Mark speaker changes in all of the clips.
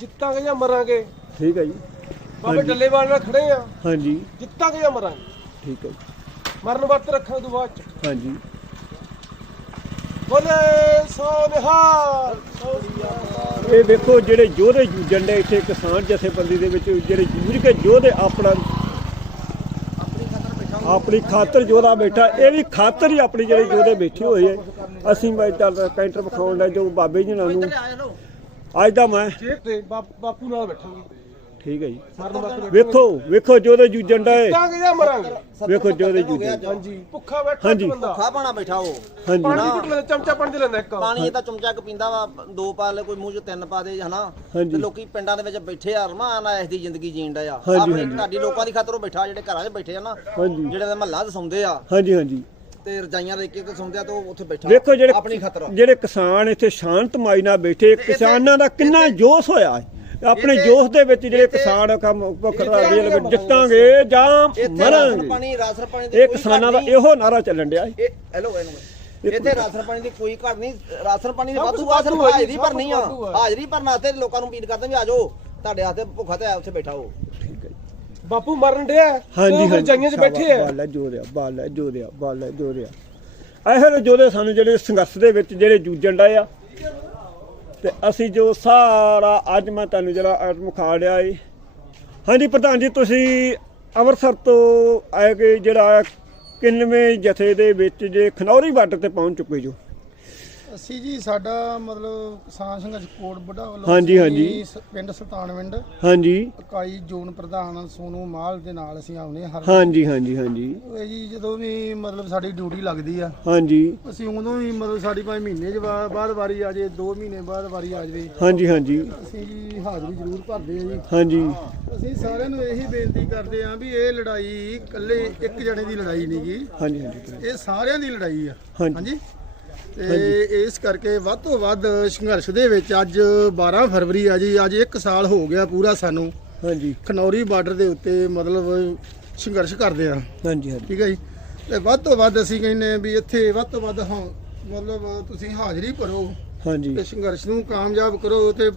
Speaker 1: ਜਿੱਤਾਂਗੇ ਜਾਂ ਮਰਾਂਗੇ?
Speaker 2: ਠੀਕ ਹੈ ਜੀ।
Speaker 1: ਬਾਬੇ ਡੱਲੇਵਾਲ ਨਾਲ ਖੜੇ ਆ।
Speaker 2: ਹਾਂਜੀ।
Speaker 1: ਜਿੱਤਾਂਗੇ ਜਾਂ ਮਰਾਂਗੇ?
Speaker 2: ਠੀਕ ਹੈ ਜੀ।
Speaker 1: ਮਰਨ ਵਰਤ ਰੱਖਾਂ ਤੋਂ ਬਾਅਦ ਚ।
Speaker 2: ਹਾਂਜੀ।
Speaker 1: ਬੋਲੇ ਸੋ ਨਿਹਾਲ
Speaker 2: ਇਹ ਵੇਖੋ ਜਿਹੜੇ ਯੋਧੇ ਜੂਝਣ ਦੇ ਇੱਥੇ ਕਿਸਾਨ ਜਥੇਬੰਦੀ ਦੇ ਵਿੱਚ ਜਿਹੜੇ ਜੂਝ ਕੇ ਯੋਧੇ ਆਪਣਾ ਆਪਣੀ ਖਾਤਰ ਯੋਧਾ ਬੈਠਾ ਇਹ ਵੀ ਖਾਤਰ ਹੀ ਆਪਣੀ ਜਿਹੜੇ ਯੋਧੇ ਬੈਠੇ ਹੋਏ ਆ। ਅਸੀਂ ਮੈਂ ਚੱਲ ਕੈਂਟਰ ਵਿਖਾਉਣ ਦਾ ਜੋ ਬਾਬੇ ਜੀ ਨਾਲ ਨੂੰ ਅੱਜ ਦਾ ਮੈਂ
Speaker 1: ਜੇਬ ਤੇ ਬਾਪ- ਬਾਪੂ ਨਾਲ ਬੈਠਾਂਗੇ।
Speaker 2: ਠੀਕ ਹੈ ਜੀ।
Speaker 1: ਮਰਨ
Speaker 2: ਵੇਖੋ ਵੇਖੋ ਯੋਧੇ ਜੂਝਣ ਦਾ
Speaker 1: ਜਾਂ ਮਰਾਂਗੇ?
Speaker 2: ਵੇਖੋ ਯੋਧੇ ਜੂਝਣ
Speaker 1: ਹਾਂਜੀ। ਭੁੱਖਾ ਬੈਠਾ
Speaker 2: ਹਾਂਜੀ।
Speaker 1: ਇੱਕ ਬੰਦਾ।
Speaker 3: ਖਾ ਪਾਣਾ ਬੈਠਾ ਉਹ।
Speaker 2: ਹਾਂਜੀ।
Speaker 1: ਪਾਣੀ ਘੁੱਟ ਲੈਂਦਾ ਚਮਚਾ ਪਾਣੀ ਦੇ ਲੈਂਦਾ ਇੱਕ।
Speaker 3: ਪਾਣੀ ਇਹ ਤਾਂ ਚਮਚਾ ਕ ਪੀਂਦਾ ਵਾ ਦੋ ਪਾ ਲੈ ਕੋਈ ਮੂੰਹ ਚ ਤਿੰਨ ਪਾ ਦੇ ਹਨਾ?
Speaker 2: ਹਾਂਜੀ।
Speaker 3: ਤੇ ਲੋਕੀ ਪਿੰਡਾਂ ਦੇ ਵਿੱਚ ਬੈਠੇ ਆ ਰਮਾਨ ਨਾਲ ਇਸ ਦੀ ਜ਼ਿੰਦਗੀ ਜੀਣ ਦਾ ਆ।
Speaker 2: ਹਾਂਜੀ,
Speaker 3: ਆਪਣੀ
Speaker 2: ਹਾਂਜੀ।
Speaker 3: ਤੁਹਾਡੀ ਲੋਕਾਂ ਦੀ ਖਾਤਰ ਉਹ ਬੈਠਾ ਜਿਹੜੇ ਘਰਾਂ 'ਚ ਬੈਠੇ ਆ ਨਾ
Speaker 2: ਹਾਂਜੀ।
Speaker 3: ਜਿਹੜੇ ਮਹੱਲਾ 'ਚ ਸੌਂਦੇ ਆ।
Speaker 2: ਹਾਂਜੀ ਹਾਂਜੀ।
Speaker 3: ਤੇ ਰਜਾਈਆਂ ਦੇ ਕੇ ਤੇ ਸੌਂਦੇ ਆ ਤੇ ਉਹ ਉੱਥੇ ਬੈਠਾ
Speaker 2: ਵੇਖੋ ਜਿਹੜੇ
Speaker 3: ਆਪਣੀ ਖਾਤਰ
Speaker 2: ਜਿਹੜੇ ਕਿਸਾਨ ਇੱਥੇ ਸ਼ਾਂਤਮਈ ਨਾਲ ਬੈਠੇ ਕਿਸਾਨਾਂ ਦਾ ਕਿੰਨਾ ਜੋਸ਼ ਹੋਇਆ ਹੈ। ਆਪਣੇ ਜੋਸ਼ ਦੇ ਵਿੱਚ ਜਿਹੜੇ ਕਿਸਾਨ ਕੰਮ ਭੁੱਖ
Speaker 3: ਇੱਥੇ
Speaker 2: ਰਾਜੀ
Speaker 3: ਆਉਂਦੇ
Speaker 2: ਲਗੇ ਜਿੱਤਾਂਗੇ ਜਾਂ ਮਰਾਂਗੇ।
Speaker 3: ਪਾਣੀ ਰਾਸ਼ਨ ਪਾਣੀ ਦੀ
Speaker 2: ਇਹ ਕਿਸਾਨਾਂ ਦਾ। ਇਹੋ ਨਾਰਾ ਚੱਲਣ ਡਿਆ ਹੈ।
Speaker 3: ਇਹ ਹੈਲੋ ਇਹਨੂੰ ਇੱਥੇ ਰਾਸ਼ਨ ਪਾਣੀ ਦੀ ਕੋਈ ਘਾਟ ਨਹੀਂ। ਰਾਸ਼ਨ ਪਾਣੀ ਦੀ ਵਾਧੂ
Speaker 1: ਵਾਧੂ ਹੈ
Speaker 3: ਹਾਜ਼ਰੀ ਭਰਨੀ ਆ।
Speaker 1: ਹੈ।
Speaker 3: ਹਾਜ਼ਰੀ ਭਰਨ ਵਾਸਤੇ ਲੋਕਾਂ ਨੂੰ ਅਪੀਲ ਕਰਦੇ ਵੀ ਆ ਜਾਓ। ਤੁਹਾਡੇ ਹੱਥੇ ਭੁੱਖਾ ਤੇ ਆ ਉੱਥੇ ਬੈਠਾ ਹੋ।
Speaker 1: ਬਾਪੂ ਮਰਨ ਡਿਆ
Speaker 2: ਹਾਂਜੀ ਹਾਂਜੀ।
Speaker 1: ਰਜਾਈਆਂ 'ਚ ਬੈਠੇ ਆ।
Speaker 2: ਬਾਲਾ ਜੋਰਿਆ ਬਾਲਾ ਜੋਰਿਆ ਬਾਲਾ ਜੋਰਿਆ ਇਹੋ ਜੋਧੇ ਸਾਨੂੰ ਜਿਹੜੇ ਸੰਘਰਸ਼ ਦੇ ਵਿੱਚ ਜਿਹੜੇ ਜੂਝਣ ਡਏ ਆ। ਤੇ ਅਸੀਂ ਜੋ ਸਾਰਾ ਅੱਜ ਮੈਂ ਤੁਹਾਨੂੰ ਜਿਹੜਾ ਮੁਖਾ ਲਿਆ ਏ। ਹਾਂਜੀ ਪ੍ਰਧਾਨ ਜੀ ਤੁਸੀਂ ਅੰਮ੍ਰਿਤਸਰ ਤੋਂ ਆਏ ਕਿ ਜਿਹੜਾ ਕਿੰਨਵੇਂ ਜਥੇ ਦੇ ਵਿੱਚ ਜੇ ਖਨੌਰੀ ਬਾਰਡਰ ਤੇ ਪਹੁੰਚ ਚੁੱਕੇ ਜੋ?
Speaker 4: ਅਸੀਂ ਜੀ ਸਾਡਾ ਮਤਲਬ ਕਿਸਾਨ ਸੰਘਰਸ਼ ਕੋਟ ਬੁੱਢਾ ਵੱਲੋਂ
Speaker 2: ਹਾਂਜੀ,
Speaker 4: ਅਸੀਂ
Speaker 2: ਹਾਂਜੀ।
Speaker 4: ਸ- ਪਿੰਡ ਸੁਲਤਾਨਵਿੰਡ
Speaker 2: ਹਾਂਜੀ।
Speaker 4: ਇਕਾਈ ਜ਼ੋਨ ਪ੍ਰਧਾਨ ਸੋਨੂ ਮਾਲ ਦੇ ਨਾਲ ਅਸੀਂ ਆਉਨੇ ਹਰ
Speaker 2: ਹਾਂਜੀ ਹਾਂਜੀ ਹਾਂਜੀ।
Speaker 4: ਇਹ ਜੀ ਜਦੋਂ ਵੀ ਮਤਲਬ ਸਾਡੀ ਡਿਊਟੀ ਲੱਗਦੀ ਆ
Speaker 2: ਹਾਂਜੀ।
Speaker 4: ਅਸੀਂ ਉਦੋਂ ਵੀ ਮਤਲਬ ਸਾਡੀ ਭਾਵੇਂ ਮਹੀਨੇ ਚ ਬਾਅਦ ਵਾਰੀ ਆ ਜੇ 2 ਮਹੀਨੇ ਬਾਅਦ ਵਾਰੀ ਆ ਜਾਵੇ।
Speaker 2: ਹਾਂਜੀ ਹਾਂਜੀ।
Speaker 4: ਅਸੀਂ ਜੀ ਹਾਜ਼ਰੀ ਜ਼ਰੂਰ ਭਰਦੇ ਆ ਜੀ।
Speaker 2: ਹਾਂਜੀ।
Speaker 4: ਅਸੀਂ ਸਾਰਿਆਂ ਨੂੰ ਇਹੀ ਬੇਨਤੀ ਕਰਦੇ ਆ ਵੀ ਇਹ ਲੜਾਈ ਇਕੱਲੇ ਇੱਕ ਜਣੇ ਦੀ ਲੜਾਈ ਨਹੀਂ ਗੀ।
Speaker 2: ਹਾਂਜੀ ਹਾਂਜੀ।
Speaker 4: ਇਹ ਸਾਰਿਆਂ ਦੀ ਲੜਾਈ ਆ।
Speaker 2: ਹਾਂਜੀ।
Speaker 4: ਹਾਂਜੀ। ਤੇ ਇਸ ਕਰਕੇ ਵੱਧ ਤੋਂ ਵੱਧ ਸੰਘਰਸ਼ ਦੇ ਵਿੱਚ ਅੱਜ 12 ਫਰਵਰੀ ਆ ਜੀ ਅੱਜ 1 ਸਾਲ ਹੋ ਗਿਆ ਪੂਰਾ ਸਾਨੂੰ।
Speaker 2: ਹਾਂਜੀ।
Speaker 4: ਖਨੌਰੀ ਬਾਰਡਰ ਦੇ ਉੱਤੇ ਮਤਲਬ ਸੰਘਰਸ਼ ਕਰਦੇ ਆ।
Speaker 2: ਹਾਂਜੀ ਹਾਂਜੀ।
Speaker 4: ਠੀਕ ਹੈ ਜੀ? ਤੇ ਵੱਧ ਤੋਂ ਵੱਧ ਅਸੀਂ ਕਹਿੰਦੇ ਆ ਵੀ ਇੱਥੇ ਵੱਧ ਤੋਂ ਵੱਧ ਹਾਂ ਮਤਲਬ ਤੁਸੀਂ ਹਾਜ਼ਰੀ ਭਰੋ
Speaker 2: ਹਾਂਜੀ।
Speaker 4: ਤੇ ਸੰਘਰਸ਼ ਨੂੰ ਕਾਮਯਾਬ ਕਰੋ ਤੇ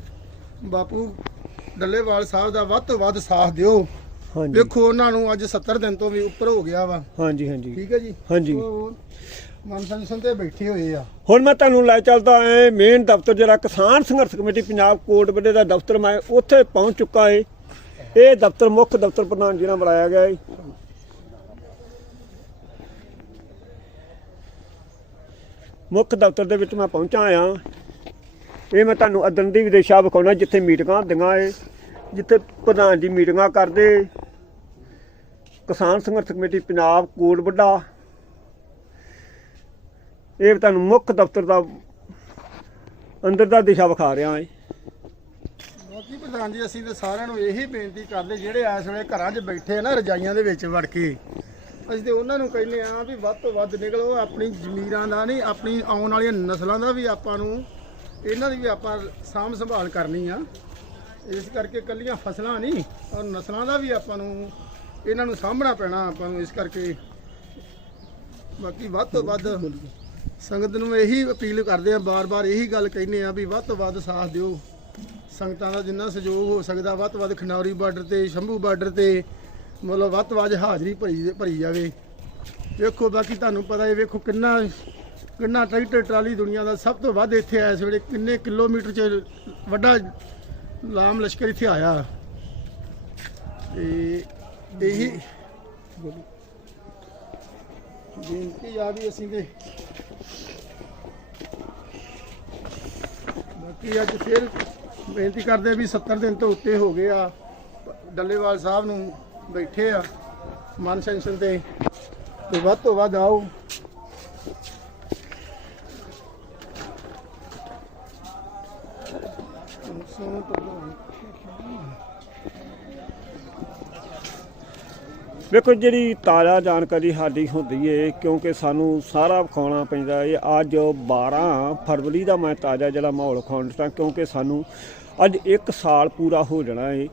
Speaker 4: ਬਾਪੂ ਡੱਲੇਵਾਲ ਸਾਹਿਬ ਦਾ ਵੱਧ ਤੋਂ ਵੱਧ ਸਾਥ ਦਿਓ।
Speaker 2: ਹਾਂਜੀ।
Speaker 4: ਵੇਖੋ ਉਹਨਾਂ ਨੂੰ ਅੱਜ 70 ਦਿਨ ਤੋਂ ਵੀ ਉੱਪਰ ਹੋ ਗਿਆ ਵਾ।
Speaker 2: ਹਾਂਜੀ ਹਾਂਜੀ।
Speaker 4: ਠੀਕ ਹੈ ਜੀ?
Speaker 2: ਹਾਂਜੀ।
Speaker 4: ਮਨਸੰਸਨ ਤੇ ਬੈਠੇ ਹੋਏ ਆ।
Speaker 2: ਹੁਣ ਮੈਂ ਤੁਹਾਨੂੰ ਲੈ ਚੱਲਦਾ ਐ ਮੇਨ ਦਫ਼ਤਰ ਜਿਹੜਾ ਕਿਸਾਨ ਸੰਘਰਸ਼ ਕਮੇਟੀ ਪੰਜਾਬ ਕੋਟ ਵੱਡੇ ਦਾ ਦਫ਼ਤਰ ਮੈਂ ਉੱਥੇ ਪਹੁੰਚ ਚੁੱਕਾ ਏ। ਇਹ ਦਫ਼ਤਰ ਮੁੱਖ ਦਫ਼ਤਰ ਪ੍ਰਧਾਨ ਜੀ ਨਾਲ ਬਣਾਇਆ ਗਿਆ ਏ। ਮੁੱਖ ਦਫ਼ਤਰ ਦੇ ਵਿੱਚ ਮੈਂ ਪਹੁੰਚਾ ਆ। ਇਹ ਮੈਂ ਤੁਹਾਨੂੰ ਅਦਨ ਦੀ ਵਿਦੇਸ਼ਾ ਵਿਖਾਉਣਾ, ਜਿੱਥੇ ਮੀਟਿੰਗਾਂ ਹੁੰਦੀਆਂ ਏ, ਜਿੱਥੇ ਪ੍ਰਧਾਨ ਜੀ ਮੀਟਿੰਗਾਂ ਕਰਦੇ। ਕਿਸਾਨ ਸੰਘਰਸ਼ ਕਮੇਟੀ ਪੰਜਾਬ ਕੋਟ ਵੱਡਾ ਇਹ ਤੁਹਾਨੂੰ ਮੁੱਖ ਦਫ਼ਤਰ ਦਾ ਅੰਦਰ ਦਾ ਦਿਸ਼ਾ ਵਿਖਾ ਰਿਹਾ ਹੈ
Speaker 4: ਬਾਕੀ ਪ੍ਰਧਾਨ ਜੀ, ਅਸੀਂ ਤਾਂ ਸਾਰਿਆਂ ਨੂੰ ਇਹੀ ਬੇਨਤੀ ਕਰਦੇ, ਜਿਹੜੇ ਇਸ ਵੇਲੇ ਘਰਾਂ 'ਚ ਬੈਠੇ ਆ ਨਾ, ਰਜਾਈਆਂ ਦੇ ਵਿੱਚ ਵੜ ਕੇ, ਅਸੀਂ ਤੇ ਉਹਨਾਂ ਨੂੰ ਕਹਿੰਦੇ ਆ ਵੀ ਵੱਧ ਤੋਂ ਵੱਧ ਨਿਕਲੋ, ਆਪਣੀ ਜ਼ਮੀਰਾਂ ਦਾ ਨਹੀਂ, ਆਪਣੀ ਆਉਣ ਵਾਲੀਆਂ ਨਸਲਾਂ ਦਾ ਵੀ ਆਪਾਂ ਨੂੰ, ਇਹਨਾਂ ਦੀ ਵੀ ਆਪਾਂ ਸਾਂਭ ਸੰਭਾਲ ਕਰਨੀ ਆ। ਇਸ ਕਰਕੇ ਕੱਲੀਆਂ ਫਸਲਾਂ ਨਹੀਂ, ਔਰ ਨਸਲਾਂ ਦਾ ਵੀ ਆਪਾਂ ਨੂੰ, ਇਹਨਾਂ ਨੂੰ ਸਾਂਭਣਾ ਪੈਣਾ ਆਪਾਂ ਨੂੰ ਇਸ ਕਰਕੇ। ਬਾਕੀ ਵੱਧ ਤੋਂ ਵੱਧ ਸੰਗਤ ਨੂੰ ਇਹੀ ਅਪੀਲ ਕਰਦੇ ਆ ਬਾਰ-ਬਾਰ ਇਹੀ ਗੱਲ ਕਹਿੰਦੇ ਆ ਵੀ ਵੱਧ ਤੋਂ ਵੱਧ ਸਾਥ ਦਿਓ। ਸੰਗਤਾਂ ਦਾ ਜਿੰਨਾ ਸਹਿਯੋਗ ਹੋ ਸਕਦਾ ਵੱਧ ਤੋਂ ਵੱਧ ਖਨੌਰੀ ਬਾਰਡਰ ਤੇ ਸ਼ੰਭੂ ਬਾਰਡਰ ਤੇ ਮਤਲਬ ਵੱਧ ਤੋਂ ਵੱਧ ਹਾਜ਼ਰੀ ਭਰੀ ਭਰੀ ਜਾਵੇ। ਵੇਖੋ ਬਾਕੀ ਤੁਹਾਨੂੰ ਪਤਾ ਹੈ ਵੇਖੋ ਕਿੰਨਾ ਕਿੰਨਾ ਟਰੈਕਟਰ ਟਰਾਲੀ ਦੁਨੀਆ ਦਾ ਸਭ ਤੋਂ ਵੱਧ ਇੱਥੇ ਇਸ ਵੇਲੇ ਕਿੰਨੇ ਕਿਲੋਮੀਟਰ ਚ ਵੱਡਾ ਲਾਮ ਲਸ਼ਕਰ ਇੱਥੇ ਆਇਆ। ਤੇ ਇਹੀ ਬੇਨਤੀ ਆ ਵੀ ਅਸੀਂ ਤੇ ਬਾਕੀ ਅੱਜ ਫਿਰ ਬੇਨਤੀ ਕਰਦੇ ਵੀ 70 ਦਿਨ ਤੋਂ ਉੱਤੇ ਹੋ ਗਏ ਆ। ਡੱਲੇਵਾਲ ਸਾਹਿਬ ਨੂੰ ਬੈਠੇ ਆ, ਮਨ ਸੈਂਸ਼ਨ ਤੇ। ਤੇ ਵੱਧ ਤੋਂ ਵੱਧ ਆਓ। ਸੋਨੂੰ ਪ੍ਰਧਾਨ
Speaker 2: ਵੇਖੋ ਜਿਹੜੀ ਤਾਜ਼ਾ ਜਾਣਕਾਰੀ ਸਾਡੀ ਹੁੰਦੀ ਏ, ਕਿਉਂਕਿ ਸਾਨੂੰ ਸਾਰਾ ਵਿਖਾਉਣਾ ਪੈਂਦਾ ਏ। ਅੱਜ 12 ਫਰਵਰੀ ਦਾ ਮੈਂ ਤਾਜ਼ਾ ਜਿਹੜਾ ਮਾਹੌਲ ਵਿਖਾਉਣ ਦਿੱਤਾ, ਕਿਉਂਕਿ ਸਾਨੂੰ ਅੱਜ 1 ਸਾਲ ਪੂਰਾ ਹੋ ਜਾਣਾ ਏ।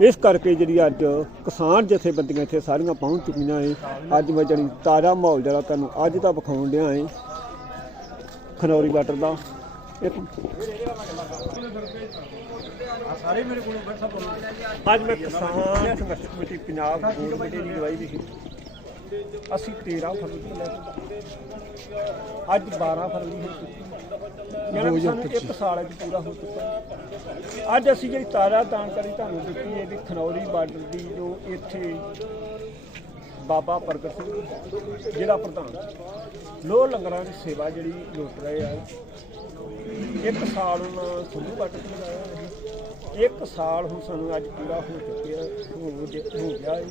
Speaker 2: ਇਸ ਕਰਕੇ ਜਿਹੜੀ ਅੱਜ ਕਿਸਾਨ ਜਥੇਬੰਦੀਆਂ ਇੱਥੇ ਸਾਰੀਆਂ ਪਹੁੰਚ ਚੁੱਕੀਆਂ ਏ। ਅੱਜ ਮੈਂ ਜਿਹੜੀ ਤਾਜ਼ਾ ਮਾਹੌਲ ਜਿਹੜਾ ਤੁਹਾਨੂੰ ਅੱਜ ਦਾ ਵਿਖਾਉਣ ਡਿਆ ਏ, ਖਨੌਰੀ ਬਾਰਡਰ ਦਾ। ਅੱਜ ਮੈਂ ਕਿਸਾਨ ਸੰਘਰਸ਼ ਕਮੇਟੀ ਪੰਜਾਬ ਬੋਰਡ ਦੀ ਦਵਾਈ ਲਿਖੀ ਅਸੀਂ 13 ਫਰਵਰੀ ਤੋਂ ਲੈ ਕੇ ਅੱਜ 12 ਫਰਵਰੀ ਹੋ ਚੁੱਕੀ ਕਿ ਸਾਨੂੰ ਇੱਕ ਸਾਲ ਅੱਜ ਪੂਰਾ ਹੋ ਚੁੱਕਾ। ਅੱਜ ਅਸੀਂ ਜਿਹੜੀ ਤਾਜ਼ਾ ਜਾਣਕਾਰੀ ਤੁਹਾਨੂੰ ਦਿੱਤੀ ਹੈ ਵੀ ਖਨੌਰੀ ਬਾਰਡਰ ਦੀ ਜੋ ਇੱਥੇ ਬਾਬਾ ਪ੍ਰਗਟ ਸਿੰਘ ਜਿਹੜਾ ਪ੍ਰਧਾਨ। ਲੋਹ ਲੰਗਰਾਂ ਦੀ ਸੇਵਾ ਜਿਹੜੀ ਲੁੱਟ ਰਹੇ ਆ। ਇੱਕ ਸਾਲ ਹੁਣ ਸੰਧੂ ਬੱਟ ਲਗਾਇਆ ਇੱਕ ਸਾਲ ਹੁਣ ਸਾਨੂੰ ਅੱਜ ਪੂਰਾ ਹੋ ਚੁੱਕਿਆ, ਹੋ ਜ- ਹੋ ਗਿਆ ਹੈ।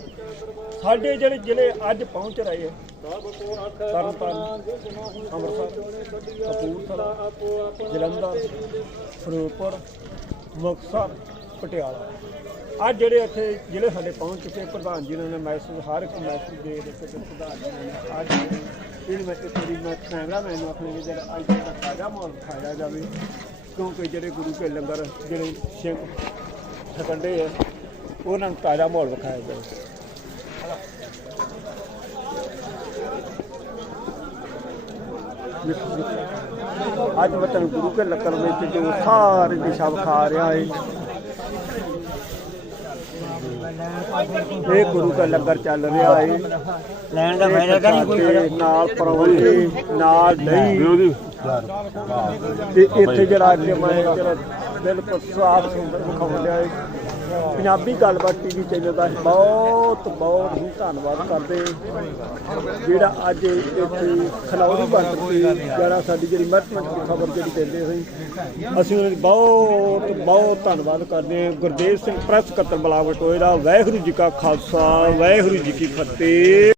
Speaker 2: ਸਾਡੇ ਜਿਹੜੇ ਜ਼ਿਲ੍ਹੇ ਅੱਜ ਪਹੁੰਚ ਰਹੇ ਹੈ ਤਰਨਤਾਰਨ, ਅੰਮ੍ਰਿਤਸਰ, ਕਪੂਰਥਲਾ, ਜਲੰਧਰ, ਫਿਰੋਜ਼ਪੁਰ, ਮੁਕਤਸਰ, ਪਟਿਆਲਾ। ਅੱਜ ਜਿਹੜੇ ਇੱਥੇ ਜਿਹੜੇ ਸਾਡੇ ਪਹੁੰਚ ਚੁੱਕੇ ਪ੍ਰਧਾਨ ਜੀ ਨੇ ਮੈਸੇਜ, ਹਰ ਇੱਕ ਮੈਸੇਜ ਦੇ ਦਿੱਤੇ ਤੇ ਪ੍ਰਧਾਨ ਜੀ ਨੇ ਅੱਜ ਜਿਹੜੀ ਮੈਂ ਇੱਕ ਵਾਰੀ ਮੈਂ ਕੈਮਰਾਮੈਨ ਨੂੰ ਆਪਣੇ ਵੀ ਜਿਹੜਾ ਅੱਜ ਦਾ ਤਾਜ਼ਾ ਮਾਹੌਲ ਦਿਖਾਇਆ ਜਾਵੇ, ਕਿਉਂਕਿ ਜਿਹੜੇ ਗੁਰੂ ਕੇ ਲੰਗਰ, ਜਿਹੜੇ ਸਿੰਘ ਠਕੰਡੇ ਆ, ਉਹਨਾਂ ਨੂੰ ਤਾਜ਼ਾ ਮਾਹੌਲ ਵਿਖਾਇਆ ਜਾਵੇ। ਅੱਜ ਮੈਂ ਤੁਹਾਨੂੰ ਗੁਰੂ ਕੇ ਲੰਗਰ ਵਿੱਚ ਜੋ ਸਾਰੇ ਦਿਸ਼ਾ ਵਿਖਾ ਰਿਹਾ ਹੈ ਇਹ ਗੁਰੂ ਦਾ ਲੰਗਰ ਚੱਲ ਰਿਹਾ ਹੈ ਲੈਣ ਦਾ ਫਾਇਦਾ ਤਾਂ ਨਹੀਂ ਕੋਈ। ਨਾਲ ਪਰੌਂਠੇ ਨਾਲ ਦਹੀਂ। ਤੇ ਇੱਥੇ ਜਿਹੜਾ ਅੱਜ ਮੈਂ ਜਿਹੜਾ ਬਿਲਕੁਲ ਸਾਫ਼ ਸੁੰਦਰ ਵਿਖਾਉਣ ਲਿਆ ਹੈ ਪੰਜਾਬੀ ਗੱਲਬਾਤ ਟੀਵੀ ਚੈਨਲ ਦਾ ਬਹੁਤ ਬਹੁਤ ਹੀ ਧੰਨਵਾਦ ਕਰਦੇ ਜਿਹੜਾ ਅੱਜ ਇੱਥੇ ਖਲੌਰੀ ਬਾਰਡਰ ਤੇ ਜਿਹੜਾ ਸਾਡੀ ਜਿਹੜੀ ਮਹੱਤਵਪੂਰਨ ਦੀ ਖਬਰ ਜਿਹੜੀ ਦਿੰਦੇ ਸੀ ਅਸੀਂ ਉਹਨਾਂ ਦੀ ਬਹੁਤ ਬਹੁਤ ਧੰਨਵਾਦ ਕਰਦੇ ਹਾਂ। ਗੁਰਦੇਵ ਸਿੰਘ ਪ੍ਰੈਸ ਸਕੱਤਰ ਬਲਾਵਟ ਦਾ, ਵਾਹਿਗੁਰੂ ਜੀ ਕਾ ਖਾਲਸਾ, ਵਾਹਿਗੁਰੂ ਜੀ ਕੀ ਫਤਿਹ।